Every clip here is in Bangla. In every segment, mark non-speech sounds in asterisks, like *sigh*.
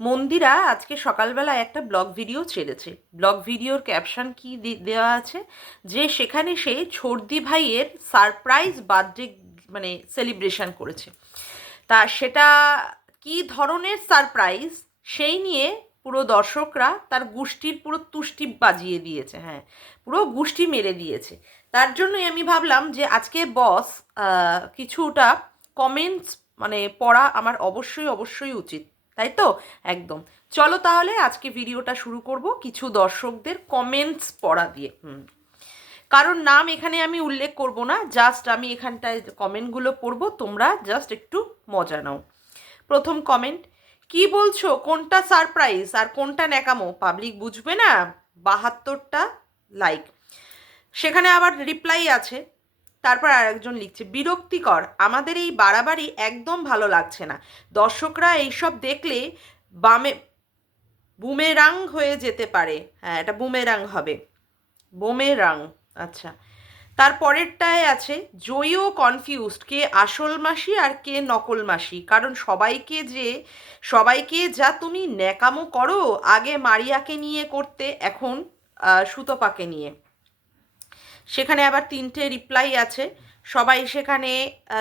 মন্দিরা আজকে সকালবেলা একটা ব্লগ ভিডিও ছেড়েছে। ব্লগ ভিডিওর ক্যাপশন কি দেওয়া আছে? যে সেখানে সে ছর্দি ভাইয়ের সারপ্রাইজ বার্থডে মানে সেলিব্রেশন করেছে। তা সেটা কি ধরনের সারপ্রাইজ সেই নিয়ে পুরো দর্শকরা তার গুষ্টির পুরো তুষ্টি বাজিয়ে দিয়েছে হ্যাঁ পুরো গুষ্টি মেরে দিয়েছে। তার জন্যই আমি ভাবলাম যে আজকে বস কিছুটা কমেন্টস মানে পড়া আমার অবশ্যই অবশ্যই উচিত। তাই তো? একদম। চলো তাহলে আজকে ভিডিওটা শুরু করব কিছু দর্শকদের কমেন্টস পড়া দিয়ে। হুম। কারণ নাম এখানে আমি উল্লেখ করব না জাস্ট আমি এখানটায় কমেন্টগুলো পড়ব, তোমরা জাস্ট একটু মজা নাও। প্রথম কমেন্ট কি বলছো? কোনটা সারপ্রাইজ আর কোনটা ন্যাকামো? পাবলিক বুঝবে না? বাহাত্তরটা লাইক সেখানে আবার রিপ্লাই আছে তারপর আরেকজন লিখছে, বিরক্তিকর। আমাদের এই বাড়াবাড়ি একদম ভালো লাগছে না। দর্শকরা এইসব দেখলে বামে, বুমেরাং হয়ে যেতে পারে। হ্যাঁ এটা বুমেরাং হবে। বোমেরাং আচ্ছা। তারপরেরটায় আছে, জয়ও কনফিউজড কে আসল মাসি আর কে নকল মাসি। কারণ সবাইকে যে, সবাইকে যা তুমি ন্যাকামো করো, আগে মারিয়াকে নিয়ে করতে, এখন সুতপাকে নিয়ে। সেখানে আবার তিনটে রিপ্লাই আছে। সবাই সেখানে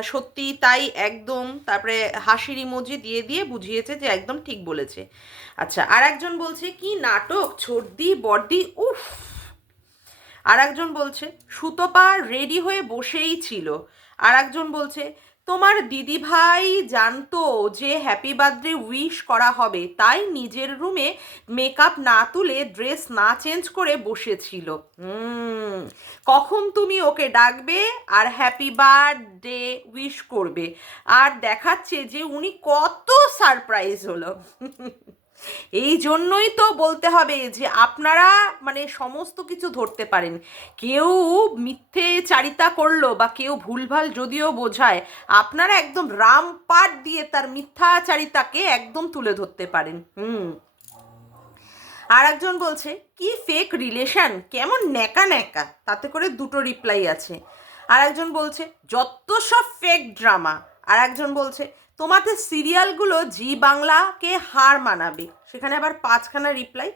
সত্যি তাই একদম, তারপরে হাসির ইমোজি দিয়ে দিয়ে বুঝিয়েছে যে একদম ঠিক বলেছে। আচ্ছা আর একজন বলছে, কি নাটক? ছর্দি, বর্দি, উফ! আর একজন বলছে, সুতপা রেডি হয়ে বসেই ছিল। আর একজন বলছে তোমার দিদি ভাই জানতো যে হ্যাপি বার্থডে উইশ করা হবে, তাই নিজের রুমে মেকআপ না তুলে ড্রেস না চেঞ্জ করে বসেছিল। কখন তুমি ওকে ডাকবে আর হ্যাপি বার্থডে উইশ করবে? আর দেখাচ্ছে যে উনি কত সারপ্রাইজ হলো। *laughs* এই জন্যই তো বলতে হবে যে আপনারা মানে সমস্ত কিছু ধরতে পারেন। কেউ মিথ্যে চারিতা করল বা কেউ ভুলভাল যদিও বোঝায়, আপনারা একদম রামপাট দিয়ে তার মিথ্যাচারিতাকে একদম তুলে ধরতে পারেন। হুম। আর একজন বলছে, কি ফেক রিলেশন কেমন ন্যাকা ন্যাকা? তাতে করে দুটো রিপ্লাই আছে। আর একজন বলছে, যত সব ফেক ড্রামা আর একজন বলছে তোমাদের সিরিয়ালগুলো জি বাংলাকে হার মানাবে। সেখানে আবার পাঁচখানা রিপ্লাই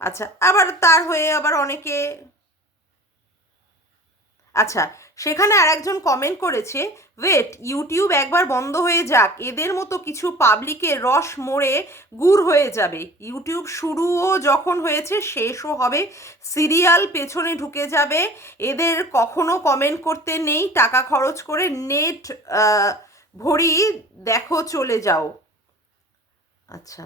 আচ্ছা আবার তার হয়ে আবার অনেকে আচ্ছা সেখানে আর একজন কমেন্ট করেছে ওয়েট ইউটিউব একবার বন্ধ হয়ে যাক, এদের মতো কিছু পাবলিকের রস মোড়ে গুড় হয়ে যাবে। ইউটিউব শুরুও যখন হয়েছে, শেষও হবে। সিরিয়াল পেছনে ঢুকে যাবে। এদের কখনো কমেন্ট করতে নেই, টাকা খরচ করে নেট ভরি দেখো চলে যাও। আচ্ছা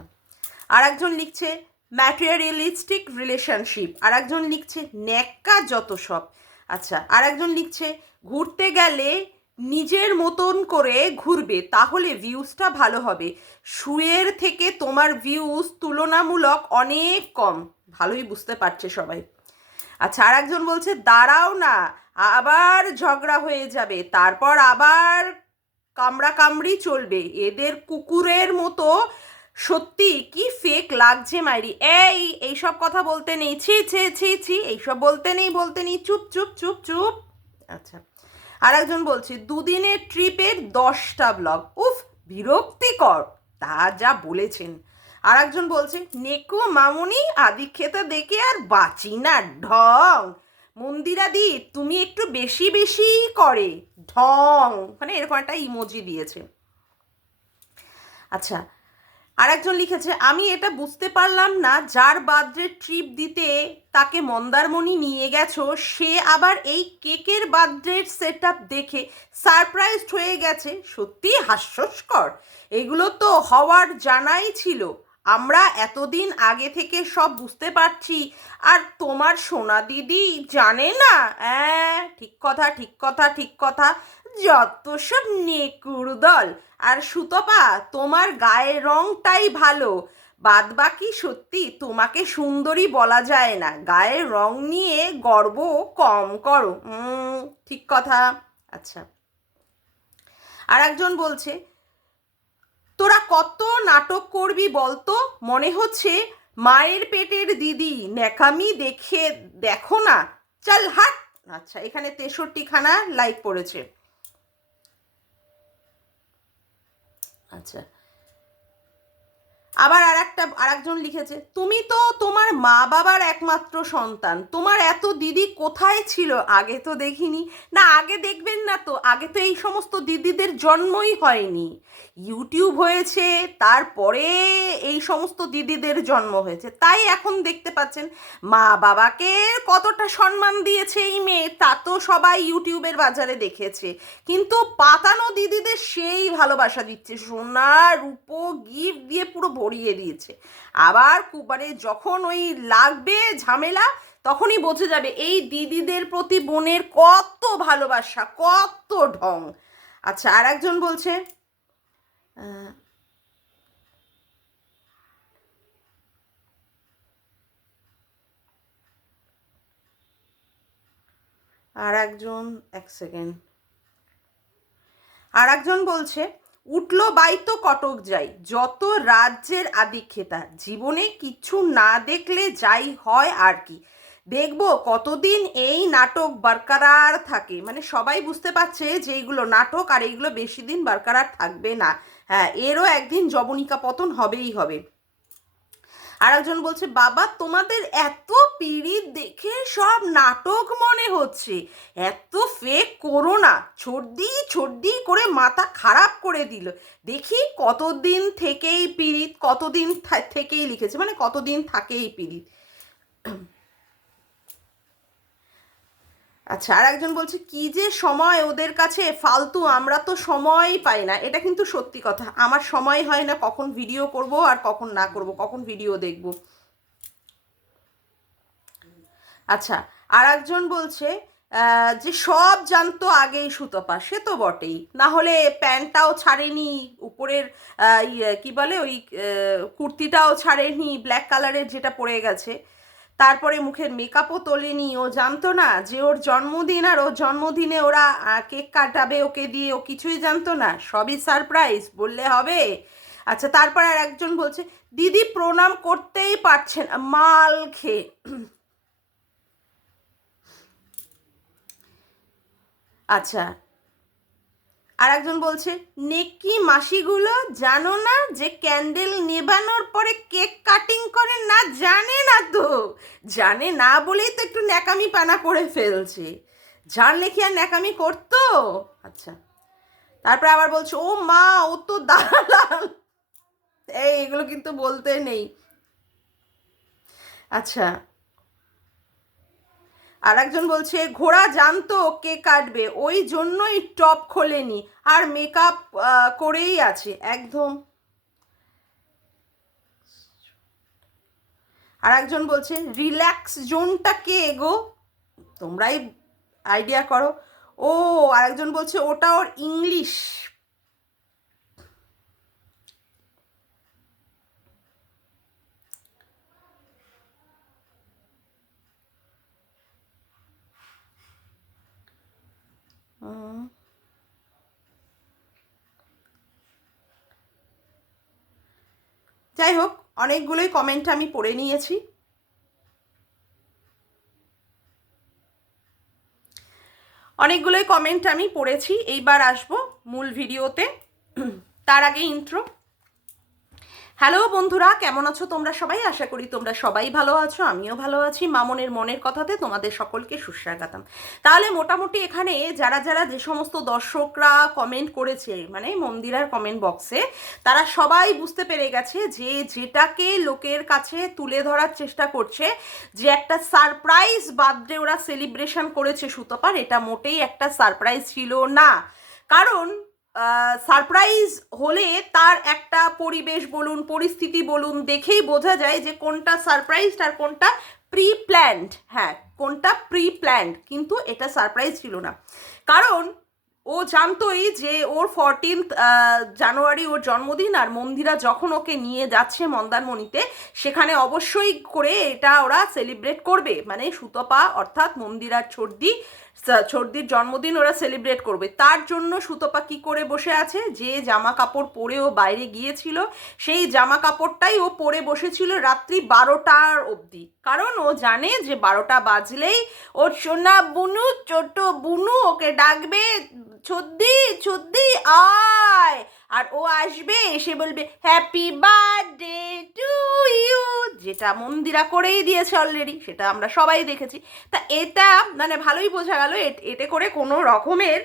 আর একজন লিখছে ম্যাটেরিয়ালিস্টিক রিলেশনশিপ আর একজন লিখছে, ন্যাক্কা যত সব। আচ্ছা আর একজন লিখছে, ঘুরতে গেলে নিজের মতন করে ঘুরবে, তাহলে ভিউজটা ভালো হবে। শুয়ের থেকে তোমার ভিউজ তুলনামূলক অনেক কম। ভালোই বুঝতে পারছে সবাই। আচ্ছা আর একজন বলছে, দাঁড়াও না, আবার ঝগড়া হয়ে যাবে, তারপর আবার কামড়া কামড়ি চলবে। এদের কুকুরের মতো সত্যি কি ফেক লাগছে মাইরি? এই এইসব কথা বলতে নেই। ছি ছি ছি ছি এইসব বলতে নেই বলতে নেই। চুপ চুপ চুপ চুপ। আচ্ছা আর একজন বলছে, দুদিনের ট্রিপের দশটা ব্লগ উফ, বিরক্তিকর। তা যা বলেছেন। আর একজন বলছে, নেকো, মামুনি আদি খেতে দেখে আর বাঁচি না। ঢং। মন্দিরাদি, তুমি একটু বেশি বেশি করে। ঢং মানে এরকম একটা ইমোজি দিয়েছে। আচ্ছা আরেকজন লিখেছে, আমি এটা বুঝতে পারলাম না, যার বার্থডে ট্রিপ দিতে তাকে মন্দারমণি নিয়ে গেছো, সে আবার এই কেকের বার্থডে সেট দেখে সারপ্রাইজড হয়ে গেছে। সত্যি হাস্যস্কর। এগুলো তো হওয়ার জানাই ছিল। আমরা এতদিন আগে থেকে সব বুঝতে পারছি। আর তোমার সোনা দিদি জানে না? হ্যাঁ ঠিক কথা ঠিক কথা ঠিক কথা। যত সব নেকুর দল। আর সুতপা, তোমার গায়ের রংটাই ভালো। বাদ বাকি সত্যি তোমাকে সুন্দরী বলা যায় না। গায়ের রং নিয়ে গর্ব কম করো। ঠিক কথা। আচ্ছা। আর একজন বলছে তোরা কত নাটক করবি বলতো? মনে হচ্ছে মায়ের পেটের দিদি ন্যাকামি দেখে দেখো না। চল হাট। আচ্ছা এখানে তেষট্টি খানা লাইক পড়েছে। আচ্ছা। আবার আর একটা আর একজন লিখেছে, তুমি তো তোমার মা বাবার একমাত্র সন্তান। তোমার এত দিদি কোথায় ছিল? আগে তো দেখিনি। না, আগে দেখবেন না তো, আগে তো এই সমস্ত দিদিদের জন্মই হয়নি। ইউটিউব হয়েছে, তারপরে এই সমস্ত দিদিদের জন্ম হয়েছে। তাই এখন দেখতে পাচ্ছেন মা বাবাকে কতটা সম্মান দিয়েছে এই মেয়ে, তা তো সবাই ইউটিউবের বাজারে দেখেছে। কিন্তু পাতানো দিদিদের সেই ভালোবাসা দিচ্ছে। সোনা, রূপো, গিফট দিয়ে পুরো ভরিয়ে দিয়েছে। আবার মানে যখন ওই লাগবে ঝামেলা, তখনই বোঝা যাবে এই দিদিদের প্রতি বোনের কত ভালোবাসা, কত ঢং। আচ্ছা আর একজন বলছে আর একজন এক সেকেন্ড। আর একজন বলছে উঠল বাই তো কটক যাই, যত রাজ্যের আদিক্ষেতা, জীবনে কিছু না দেখলে যাই হয় আর কি। দেখব কতদিন এই নাটক বারকারার থাকে। মানে সবাই বুঝতে পারছে যে এইগুলো নাটক আর এইগুলো বেশি দিন বারকারার থাকবে না। হ্যাঁ এরও একদিন জবনিকা পতন হবেই হবে। আর একজন বলছে, বাবা, তোমাদের এত পিড়িত দেখে সব নাটক মনে হচ্ছে। এত ফেক করো না ছর্দি ছর্দি করে মাথা খারাপ করে দিল। দেখি কতদিন থেকেই পিড়িত, কতদিন থেকেই লিখেছে। মানে কতদিন থাকে এই পিড়িত? আচ্ছা আর একজন বলছে কি যে সময় ওদের কাছে ফালতু আমরা তো সময়ই পাই না। এটা কিন্তু সত্যি কথা। আমার সময় হয় না কখন ভিডিও করব আর কখন না করব কখন ভিডিও দেখব। আচ্ছা আর একজন বলছে যে সব জানতো আগেই সুতপা সে তো বটেই। না হলে প্যান্টটাও ছাড়েনি উপরের ইয়ে, কি বলে ওই কুর্তিটাও ছাড়েনি ব্ল্যাক কালারের যেটা পরে গেছে। তারপরে মুখের মেকআপও তোলেনি। ও জানতো না যে ওর জন্মদিন আর ওর জন্মদিনে ওরা কেক কাটাবে, ওকে দিয়ে ও কিছুই জানতো না। সবই সারপ্রাইজ বললে হবে। আচ্ছা তারপর আর একজন বলছে, দিদি প্রণাম করতেই পারছেন মাল খেয়ে। আচ্ছা আর একজন বলছে নেকি মাসিগুলো? জানো না যে ক্যান্ডেল নেবানোর পরে কেক কাটিং করে না জানে না তো। জানে না বলেই তো একটু ন্যাকামি পানা করে ফেলছে। জানলে কি আর ন্যাকামি করতো? আচ্ছা। তারপরে আবার বলছে, ও মা, ও তো দালাল। এই, এগুলো কিন্তু বলতে নেই। আচ্ছা। আর একজন বলছে, ঘোড়া জানতো কে কাটবে, ওই জন্যই টপ খোলেনি, আর মেকআপ করেই আছে। একদম। আর একজন বলছে, রিল্যাক্স জোনটা কে গো? তোমরাই আইডিয়া করো। ও আর একজন বলছে, ওটা ওর ইংলিশ হুম। যাই হোক, অনেকগুলোই কমেন্ট আমি পড়ে নিয়েছি। অনেকগুলোই কমেন্ট আমি পড়েছি। এইবার আসব মূল ভিডিওতে তার আগে ইন্ট্রো হ্যালো বন্ধুরা, কেমন আছো তোমরা সবাই? আশা করি তোমরা সবাই ভালো আছো, আমিও ভালো আছি। মামনের মনের কথাতে তোমাদের সকলকে সুস্বাগতম। তাহলে মোটামুটি এখানে যারা যারা যে সমস্ত দর্শকরা কমেন্ট করেছে মানে মন্দিরার কমেন্ট বক্সে তারা সবাই বুঝতে পেরে গেছে যে যেটাকে লোকের কাছে তুলে ধরার চেষ্টা করছে, যে একটা সারপ্রাইজ বার্থডে ওরা সেলিব্রেশন করেছে সুতপার, এটা মোটেই একটা সারপ্রাইজ ছিল না। কারণ সারপ্রাইজ হলে তার একটা পরিবেশ বলুন, পরিস্থিতি বলুন, দেখেই বোঝা যায় যে কোনটা সারপ্রাইজ আর কোনটা প্রি প্ল্যান্ড হ্যাঁ কোনটা প্রি প্ল্যান্ড কিন্তু এটা সারপ্রাইজ ছিল না। কারণ ও জানতোই যে ওর ফরটিন্থ জানুয়ারি ওর জন্মদিন আর মন্দিরা যখন ওকে নিয়ে যাচ্ছে মন্দারমণিতে, সেখানে অবশ্যই করে এটা ওরা সেলিব্রেট করবে। মানে সুতপা অর্থাৎ মন্দিরার ছর্দি সা- ছর্দির জন্মদিন ওরা সেলিব্রেট করবে। তার জন্য সুতপা কি করে বসে আছে? যে জামা কাপড় পরে ও বাইরে গিয়েছিল, সেই জামা কাপড়টাই ও পরে বসেছিল রাত্রি বারোটার অবধি। কারণ ও জানে যে বারোটা বাজলেই ওর সোনা বুনু, ছোট বুনু ওকে ডাকবে, ছদ্দি ছদ্দি, আয়! আর ও আসবে, এসে বলবে হ্যাপি বার্থডে টু ইউ যেটা মন্দিরা করেই দিয়েছে অলরেডি সেটা আমরা সবাই দেখেছি। তা এটা মানে ভালোই বোঝা গেল এতে করে কোনো রকমের,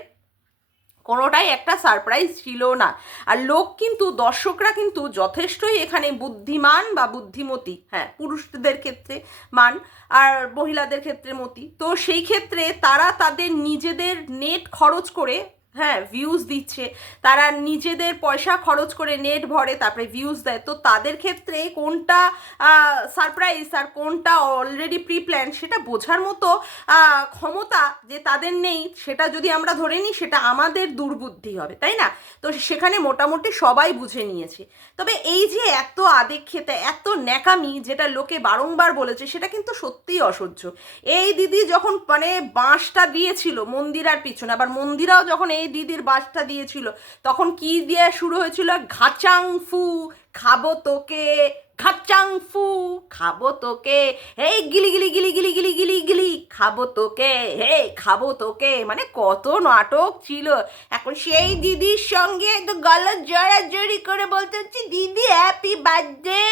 কোনোটাই একটা সারপ্রাইজ ছিল না। আর লোক কিন্তু, দর্শকরা কিন্তু যথেষ্টই এখানে বুদ্ধিমান বা বুদ্ধিমতী হ্যাঁ পুরুষদের ক্ষেত্রে মান, আর মহিলাদের ক্ষেত্রে মতি। তো সেই ক্ষেত্রে তারা তাদের নিজেদের নেট খরচ করে হ্যাঁ ভিউজ দিচ্ছে। তারা নিজেদের পয়সা খরচ করে নেট ভরে, তারপরে ভিউজ দেয়। তো তাদের ক্ষেত্রে কোনটা সারপ্রাইজ আর কোনটা অলরেডি প্রি প্ল্যান সেটা বোঝার মতো ক্ষমতা যে তাদের নেই, সেটা যদি আমরা ধরে নিই, সেটা আমাদের দুর্বুদ্ধি হবে, তাই না? তো সেখানে মোটামুটি সবাই বুঝে নিয়েছে। তবে এই যে এত আবেগ খেতে এত ন্যাকামি যেটা লোকে বারংবার বলেছে, সেটা কিন্তু সত্যিই অসহ্য। এই দিদি যখন মানে বাঁশটা দিয়েছিল মন্দিরার পিছনে, আবার মন্দিরাও যখন এই দিদির বাসটা দিয়েছিল। তখন কি দিয়ে শুরু হয়েছিল? ঘাচাং ফু খাব তোকে। খাচাং ফু, খাব তোকে। এই গিলি গিলি গিলি গিলি গিলি গিলি গিলি, খাব তোকে। হে, খাব তোকে। মানে কত নাটক ছিল। এখন সেই দিদির সঙ্গে তো গলা জড়াজড়ি করে বলতে হচ্ছে, দিদি হ্যাপি বার্থডে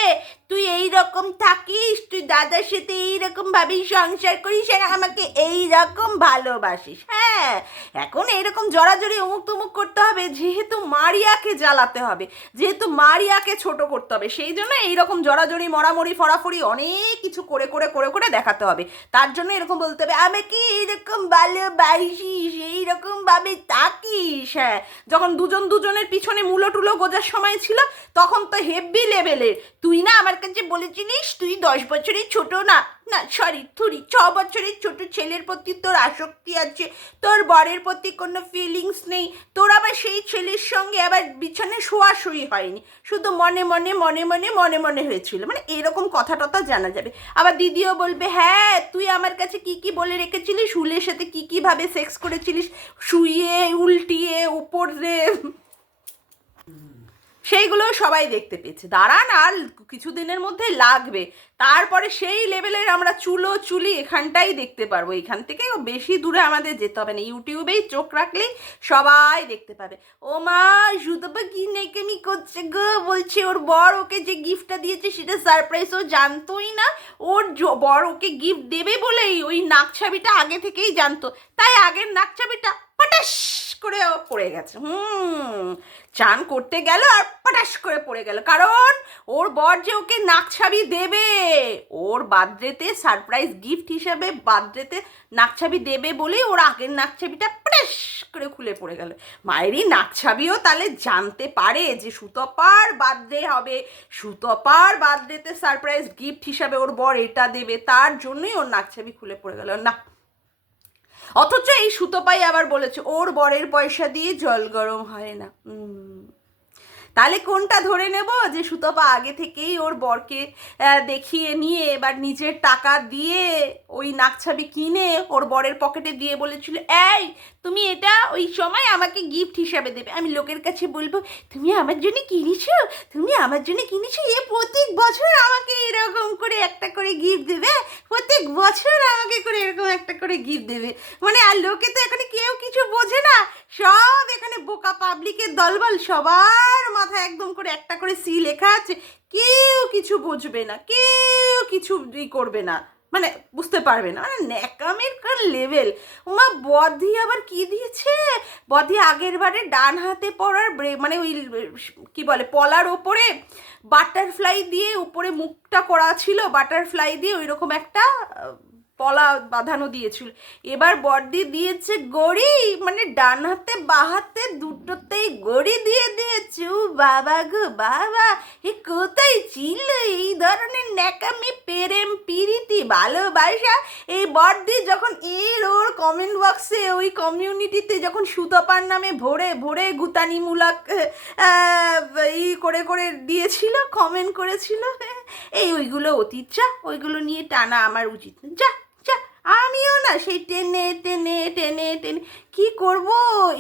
তুই এই রকম থাকিস, তুই দাদার সাথে এইরকম ভাবেই সংসার করিস আর আমাকে এই রকম ভালোবাসিস। হ্যাঁ এখন এরকম জড়াজড়ি অমুক তুমুক করতে হবে, যেহেতু মারিয়াকে জ্বালাতে হবে, যেহেতু মারিয়াকে ছোট করতে হবে, সেই জন্য এইরকম জড়াজড়ি, মরামরি ফরাফরি অনেক কিছু করে করে করে করে দেখাতে হবে। তার জন্য এরকম বলতে হবে, আমি আমাকে এরকম ভালোবাসিস এইরকম ভাবে তাকিস হ্যাঁ যখন দুজন দুজনের পিছনে মুলো টুলো গোজার সময় ছিল, তখন তো হেভি লেভেলের তুই না আমার কাছে বলেছিলিস, তুই দশ বছরের ছোট না। না সরি থুরি ছ বছরের ছোট ছেলের প্রতি তোর আসক্তি আছে, তোর বরের প্রতি কোনো ফিলিংস নেই, তোর আবার সেই ছেলের সঙ্গে আবার বিছানে শোয়াশুয়ি হয়নি। শুধু মনে মনে মনে মনে মনে মনে হয়েছিল। মানে এরকম কথা টথা জানা যাবে। আবার দিদিও বলবে হ্যাঁ তুই আমার কাছে কি কি বলে রেখেছিলিস? হুলের সাথে কি কি ভাবে সেক্স করেছিলিস? শুইয়ে, উল্টিয়ে, উপরে সেইগুলো সবাই দেখতে পেয়েছে। দাঁড়ান আর কিছুদিনের মধ্যে লাগবে। তারপরে সেই লেভেলের আমরা চুলো চুলি এখানটাই দেখতে পারব। এখান থেকে বেশি দূরে আমাদের যেতে হবে না। ইউটিউবেই চোখ রাখলেই সবাই দেখতে পাবে। ও মা সুতপা কি নেকেমি করছে গো, বলছে ওর বর ওকে যে গিফটটা দিয়েছে সেটা সারপ্রাইজ ও জানতোই না। ওর বর ওকে গিফট দেবে বলেই ওই নাকছাবিটা আগে থেকেই জানতো। তাই আগের নাকছাবিটা পটাশ করে পড়ে গেছে। হুম, চান করতে গেল আর পটাশ করে পড়ে গেল। কারণ ওর বর যে ওকে নাকছাবি দেবে, ওর বার্থডেতে সারপ্রাইজ গিফট হিসেবে বার্থডেতে নাকছাবি দেবে বলেই ওর আগের নাকছাবিটা পটাশ করে খুলে পড়ে গেল। মায়েরই নাকছাবিও তাহলে জানতে পারে যে সুতপার বার্থডে হবে। সুতপার বার্থডেতে সারপ্রাইজ গিফট হিসাবে ওর বর এটা দেবে, তার জন্যই ওর নাকছাবি খুলে পড়ে গেল। না অথচ এই সুতো পাই আবার বলেছে ওর বরের পয়সা দিয়ে জল গরম হয় না। তাহলে কোনটা ধরে নেব? যে সুতপা আগে থেকেই ওর বরকে দেখিয়ে নিয়ে এবার নিজের টাকা দিয়ে ওই নাকছাবি কিনে ওর বরের পকেটে দিয়ে বলেছিল, এই, তুমি এটা ওই সময় আমাকে গিফট হিসাবে দেবে। আমি লোকের কাছে বলব, তুমি আমার জন্য কিনেছো? তুমি আমার জন্য কিনেছো? এ প্রত্যেক বছর আমাকে এরকম করে একটা করে গিফট দেবে? প্রত্যেক বছর আমাকে করে এরকম একটা করে গিফট দেবে? মানে আর লোকে তো এখানে কেউ কিছু বোঝে না। সব এখানে বোকা পাবলিকের দলবল, সবার মাথায় একদম করে একটা করে সি লেখা আছে, কেউ কিছু বুঝবে না, কেউ কিছু ই করবে না মানে বুঝতে পারবে না। মানে ন্যাকামের কার লেভেল মা বদি আবার কি দিয়েছে? বদি আগের বারে ডান হাতে পড়ার ব্রে- মানে ওই কি বলে, পলার ওপরে বাটারফ্লাই দিয়ে উপরে মুখটা করা ছিল বাটারফ্লাই দিয়ে ওই রকম একটা পলা বাঁধানো দিয়েছিল। এবার বর্দি দিয়েছে গড়ি মানে ডান হাতে বা হাতে দুটোতেই গড়ি দিয়ে দিয়েছে। ও বাবা গো বাবা, এ কোথায় ছিল এই ধরনের ন্যাকামি, প্রেম, পিরিতি, ভালোবাসা? এই বর্দি যখন এর ওর কমেন্ট বক্সে ওই কমিউনিটিতে যখন সুতপার নামে ভরে ভরে গুতানিমূলক ই করে করে দিয়েছিল কমেন্ট করেছিল এই ওইগুলো অতীত, যা, ওইগুলো নিয়ে টানা আমার উচিত। যা আমিও না সেই টেনে টেনে টেনে টেনে। কি করব?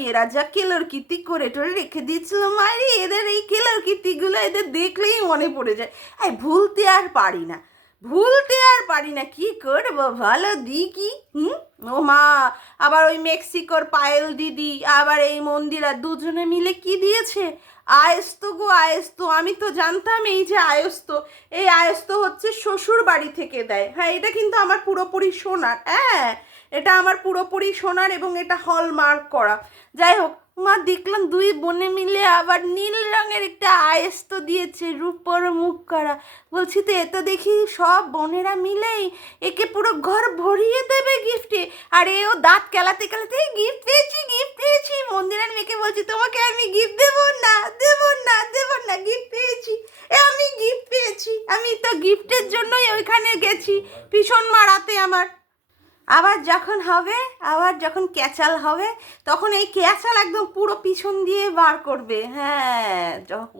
এরা যা কেলোর কীর্তি করে টোরে রেখে দিয়েছিল মারি। এদের এই কেলোর কীর্তিগুলো এদের দেখলেই মনে পড়ে যায়। এই ভুলতে আর পারি না। ভুলতে আর পারি না। কি করব ভালো দিকি? হুম? ও মা, আবার ওই মেক্সিকোর পায়েল দিদি, আবার এই মন্দিরা দুজনে মিলে কি দিয়েছে? আয়স্ত গো, আয়স্ত। আমি তো জানতাম এই যে আয়স্ত। এই আয়স্ত হচ্ছে শ্বশুর বাড়ি থেকে দেয়। হ্যাঁ এটা কিন্তু আমার পুরোপুরি সোনার। হ্যাঁ এটা আমার পুরোপুরি সোনার এবং এটা হলমার্ক করা। যাই হোক, মা, দেখলাম দুই বোনে মিলে আবার নীল রঙের একটা আয়স্ত দিয়েছে রূপর মুখ করা বলছি, তো এ তো দেখি সব বোনেরা মিলেই একে পুরো ঘর ভরিয়ে দেবে গিফটে। আর এও দাঁত কেলাতে কেলাতে গিফট পেয়েছি, গিফট পেয়েছি, মন্দিরের মেয়েকে বলছি, তোমাকে আমি গিফট দেবো না দেবো না দেবো না গিফট পেয়েছি, এ আমি গিফট পেয়েছি, আমি তো গিফটের জন্যই ওইখানে গেছি, ভীষণ মারাতে আমার। আবার যখন হবে, আবার যখন ক্যাচাল হবে, তখন এই ক্যাচাল একদম পুরো পিছন দিয়ে বার করবে। হ্যাঁ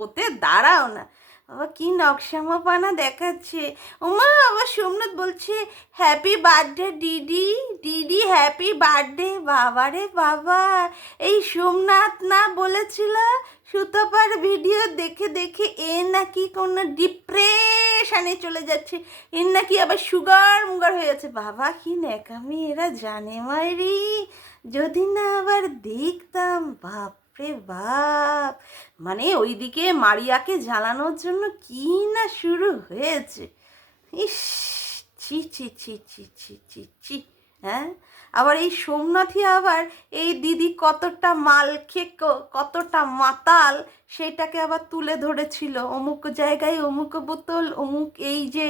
ওতে দাঁড়াও না। বাবা কি নকশামাপানা দেখাচ্ছে? ও ওমা, আবার সোমনাথ বলছে happy birthday DD DD happy birthday বাবা রে বাবা। এই সোমনাথ না বলেছিল? সুতপার ভিডিও দেখে দেখে এ নাকি কোনো ডিপ্রেশনে চলে যাচ্ছে। এর নাকি আবার সুগার মুগার হয়ে যাচ্ছে। বাবা কি ন্যাকামি, এরা জানে মাইরি। যদি না আবার দেখতাম বাপরে বাপ! মানে ওইদিকে মারিয়াকে জ্বালানোর জন্য কি না শুরু হয়েছে? ইস, ছি ছি ছি ছি ছি ছি ছি হ্যাঁ? আবার এই সোমনাথই আবার এই দিদি কতটা মাল খেয়ে কতটা মাতাল সেটাকে আবার তুলে ধরেছিল। অমুক জায়গায় অমুক বোতল, অমুক এই যে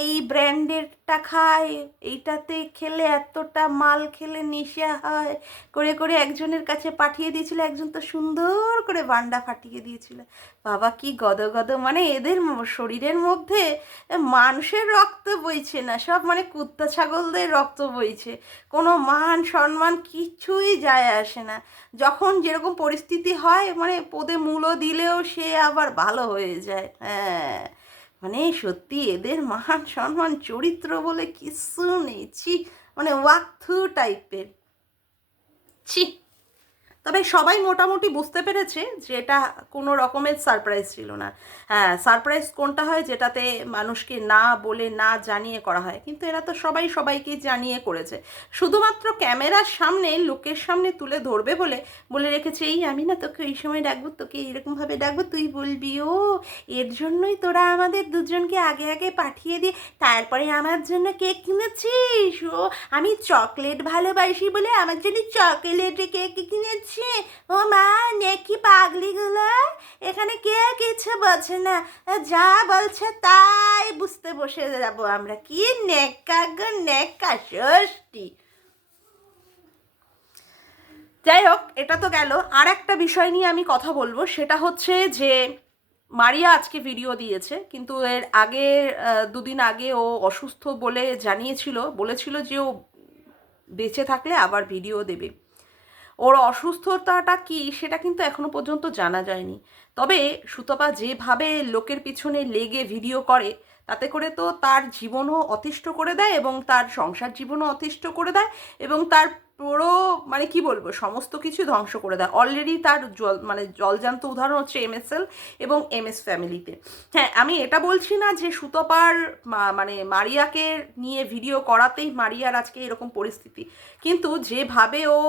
এই ব্র্যান্ডেরটা খায়, এইটাতে খেলে এতটা মাল খেলে নেশা হয়। করে করে একজনের কাছে পাঠিয়ে দিয়েছিল, একজন তো সুন্দর করে বান্ডা ফাটিয়ে দিয়েছিল। বাবা কি গদ গদ মানে এদের শরীরের মধ্যে মানুষের রক্ত বইছে না, সব মানে কুত্তা ছাগলদের রক্ত বইছে। কোনো মান, সম্মান কিছুই যায় আসে না। যখন যেরকম পরিস্থিতি হয় মানে পদে মূল্য দিলেও সে আবার ভালো হয়ে যায়। হ্যাঁ মানে সত্যি এদের মহান সম্মান চরিত্র বলে কিছু নেই। ছি মানে ওয়াকথু টাইপের। ছি, তবে সবাই মোটামুটি বুঝতে পেরেছে যে এটা কোনো রকমের সারপ্রাইজ ছিল না। হ্যাঁ সারপ্রাইজ কোনটা হয় যেটাতে মানুষকে না বলে, না জানিয়ে করা হয়? কিন্তু এরা তো সবাই সবাইকে জানিয়ে করেছে। শুধুমাত্র ক্যামেরার সামনে, লোকের সামনে তুলে ধরবে বলে বলে রেখেছে, এই আমি না তোকে এই সময় ডাকবো, তোকে এইরকমভাবে ডাকবো, তুই বলবি, ও, এর জন্যই তোরা আমাদের দুজনকে আগে আগে পাঠিয়ে দিয়ে তারপরে আমার জন্য কেক কিনেছিস, ও, আমি চকলেট ভালোবাসি বলে আমার জন্য চকলেট কেক কিনেছি। ও মা, নেকি পাগলিগুলো, এখানে কে কিছু না, যা বলছে তাই বুঝতে বসে যাব আমরা। কি নেকা ষষ্ঠী। যাই হোক, এটা তো গেল। আর একটা বিষয় নিয়ে আমি কথা বলব, সেটা হচ্ছে যে মারিয়া আজকে ভিডিও দিয়েছে, কিন্তু এর আগে দুদিন আগে ও অসুস্থ বলে জানিয়েছিল, বলেছিল যে ও বেঁচে থাকলে আবার ভিডিও দেবে। ওর অসুস্থতাটা কি সেটা কিন্তু এখনও পর্যন্ত জানা যায়নি। তবে সুতপা যেভাবে লোকের পিছনে লেগে ভিডিও করে, তাতে করে তো তার জীবনও অতিষ্ঠ করে দেয় এবং তার সংসার জীবনও অতিষ্ঠ করে দেয় এবং তার পুরো মানে কি বলব, সমস্ত কিছু ধ্বংস করে দেয়। অলরেডি তার জল মানে জলজান্ত উদাহরণ হচ্ছে এমএসএল এবং এমএস ফ্যামিলিতে হ্যাঁ আমি এটা বলছি না যে সুতপার মানে মারিয়াকে নিয়ে ভিডিও করাতেই মারিয়ার আজকে এরকম পরিস্থিতি। কিন্তু যেভাবে ও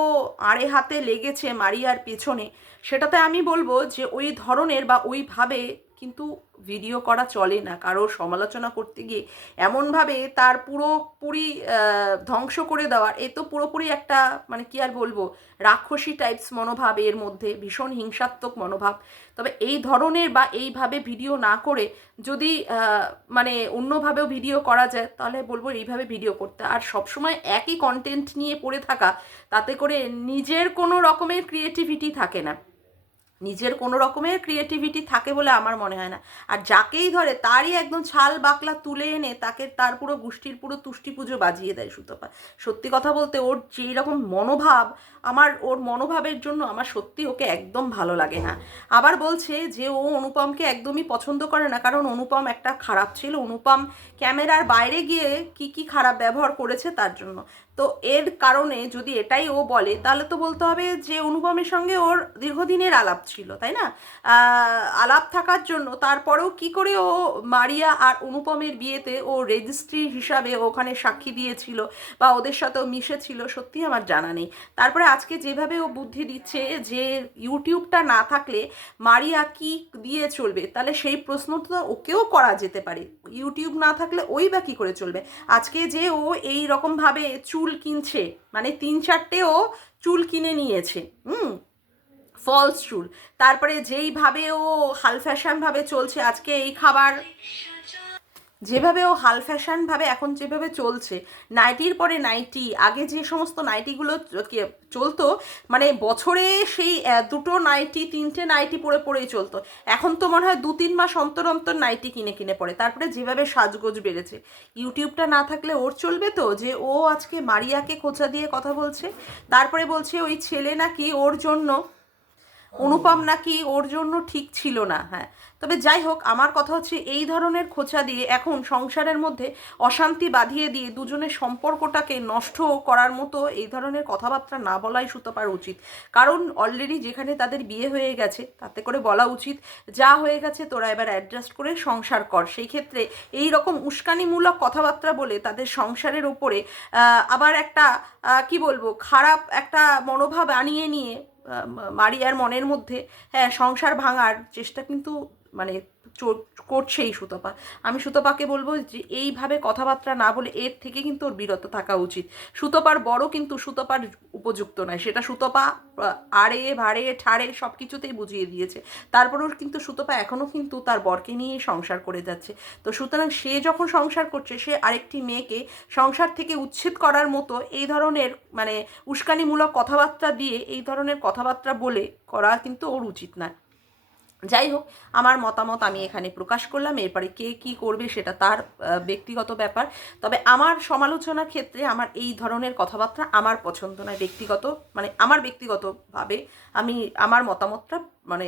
আড়ে হাতে লেগেছে মারিয়ার পেছনে, সেটাতে আমি বলব যে ওই ধরনের বা ওইভাবে কিন্তু ভিডিও করা চলে না। কারও সমালোচনা করতে গিয়ে এমনভাবে তার পুরোপুরি ধ্বংস করে দেওয়ার, এ তো পুরোপুরি একটা মানে কি আর বলব, রাক্ষসী টাইপস মনোভাব, এর মধ্যে ভীষণ হিংসাত্মক মনোভাব। তবে এই ধরনের বা এইভাবে ভিডিও না করে যদি মানে অন্যভাবেও ভিডিও করা যায়, তাহলে বলব এইভাবে ভিডিও করতে। আর সবসময় একই কন্টেন্ট নিয়ে পড়ে থাকা, তাতে করে নিজের কোনো রকমের ক্রিয়েটিভিটি থাকে না। নিজের কোনো রকমের ক্রিয়েটিভিটি থাকে বলে আমার মনে হয় না। আর যাকেই ধরে তারই একদম ছাল বাকলা তুলে এনে তাকে তার পুরো গোষ্ঠীর পুরো তুষ্টি পুজো বাজিয়ে দেয় সুতপা। সত্যি কথা বলতে ওর যেই রকম মনোভাব আমার, ওর মনোভাবের জন্য আমার সত্যি ওকে একদম ভালো লাগে না। আবার বলছে যে ও অনুপমকে একদমই পছন্দ করে না, কারণ অনুপম একটা খারাপ ছিল। অনুপম ক্যামেরার বাইরে গিয়ে কি কি খারাপ ব্যবহার করেছে তার জন্য। তো এর কারণে যদি এটাই ও বলে, তাহলে তো বলতে হবে যে অনুপমের সঙ্গে ওর দীর্ঘদিনের আলাপ ছিল, তাই না? আলাপ থাকার জন্য। তারপরেও কি করে ও মারিয়া আর অনুপমের বিয়েতে ও রেজিস্ট্রি হিসাবে ওখানে সাক্ষী দিয়েছিল বা ওদের সাথেও মিশেছিল, সত্যি আমার জানা নেই। তারপরে আজকে যেভাবে ও বুদ্ধি দিচ্ছে যে ইউটিউবটা না থাকলে মারিয়া কি দিয়ে চলবে? তাহলে সেই প্রশ্নটা ওকেও করা যেতে পারে। ইউটিউব না থাকলে ওই বা কী করে চলবে? আজকে যে ও এই রকমভাবে চুল কিনছে মানে তিন চারটে ও চুল কিনে নিয়েছে, হুম? ফলস চুল। তারপরে যেইভাবে ও হাল ফ্যাশনভাবে চলছে, আজকে এই খাবার যেভাবে ও হাল ফ্যাশনভাবে এখন যেভাবে চলছে নাইটির পরে নাইটি আগে যে সমস্ত নাইটিগুলো চলতো মানে বছরে সেই দুটো নাইটি তিনটে নাইটি পরে পরেই চলতো। এখন তো মনে হয় দু তিন মাস অন্তর অন্তর নাইটি কিনে কিনে পড়ে। তারপরে যেভাবে সাজগোজ বেড়েছে, ইউটিউবটা না থাকলে ওর চলবে তো? যে ও আজকে মারিয়াকে খোঁচা দিয়ে কথা বলছে, তারপরে বলছে ওই ছেলে নাকি ওর জন্য অনুপম নাকি ওর জন্য ঠিক ছিল না হ্যাঁ। তবে যাই হোক, আমার কথা হচ্ছে এই ধরনের খোঁচা দিয়ে এখন সংসারের মধ্যে অশান্তি বাঁধিয়ে দিয়ে দুজনের সম্পর্কটাকে নষ্ট করার মতো এই ধরনের কথাবার্তা না বলাই সুতপার উচিত। কারণ অলরেডি যেখানে তাদের বিয়ে হয়ে গেছে, তাতে করে বলা উচিত, যা হয়ে গেছে তোরা এবার অ্যাডজাস্ট করে সংসার কর। সেই ক্ষেত্রে এই রকম উস্কানিমূলক কথাবার্তা বলে তাদের সংসারের ওপরে আবার একটা কি বলব, খারাপ একটা মনোভাব আনিয়ে নিয়ে মারিয়ার মনের মধ্যে হ্যাঁ সংসার ভাঙার চেষ্টা কিন্তু মানে করছেই সুতপা। আমি সুতপাকে বলব যে এইভাবে কথাবার্তা না বলে এর থেকে কিন্তু ওর বিরত থাকা উচিত। সুতপার বড় কিন্তু সুতপার উপযুক্ত নয়। সেটা সুতপা আড়ে ভাড়ে ঠাড়ে সব কিছুতেই বুঝিয়ে দিয়েছে। তারপরেও কিন্তু সুতপা এখনও কিন্তু তার বরকে নিয়েই সংসার করে যাচ্ছে। তো সুতরাং সে যখন সংসার করছে, সে আরেকটি মেয়েকে সংসার থেকে উচ্ছেদ করার মতো এই ধরনের মানে উস্কানিমূলক কথাবার্তা দিয়ে এই ধরনের কথাবার্তা বলে করা কিন্তু ওর উচিত না যাই হোক, আমার মতামত আমি এখানে প্রকাশ করলাম, এরপরে কে কি করবে সেটা তার ব্যক্তিগত ব্যাপার। তবে আমার সমালোচনার ক্ষেত্রে আমার এই ধরনের কথাবার্তা আমার পছন্দ নয়, ব্যক্তিগত মানে আমার ব্যক্তিগতভাবে আমি, আমার মতামতটা মানে